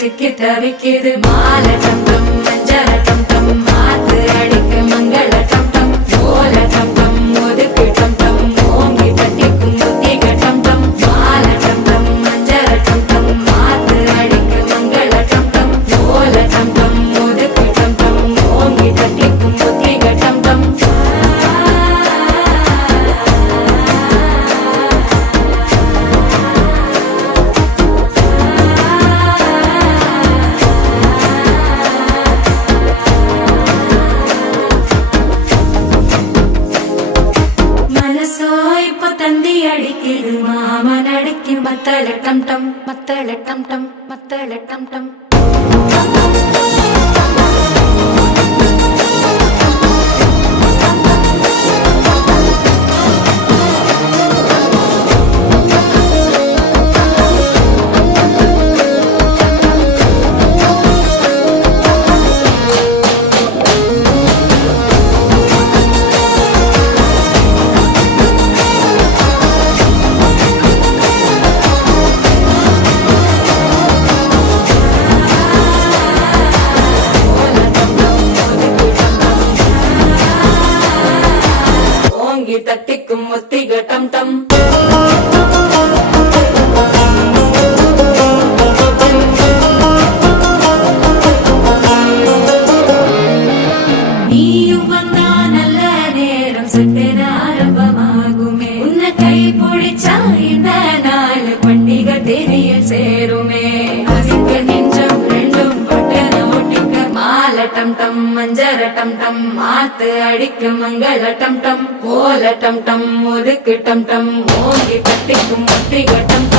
சிக்கி தவிக்குது மால டம் டம் மஞ்சள டம் டம் மாத்து அடிக்க மங்கள டம் டம் ஓல டம் டம் ஒதுக்கு டம் டம் ஓங்கி தட்டிக்கும் புத்திக டம் டம் மால டம் டம் மஞ்சள டம் டம் மாத்து அடிக்க மங்கள டம் டம் ஓல டம் டம் ஒதுக்கு டம் டம் ஓங்கி தட்டிக்கும் புத்திக டம் டம் தந்தி அடிக்குது மாமன் அடிக்கு மத்தள டம் டம் மத்தள டம் டம் மத்தள டம் டம் தட்டிக்கும் முத்திக டம் டம் நீயும் வந்தா நல்ல நேரம் சட்டென ஆரம்பமாகுமே உன்னை கை பிடிச்சா இந்த நாள் பண்டிகை தெரிய சேருமே அசிக்க நெஞ்சம் ரெண்டும் பட்டன ஒட்டிக்க மால டம் டம் மஞ்சர டம் டம் மாத்து அடிக்க மங்கள டம் டம் ஓல டம் டம் ஒதுக்கு டம் டம் ஓங்கி தட்டிக்கும் முத்திக டம்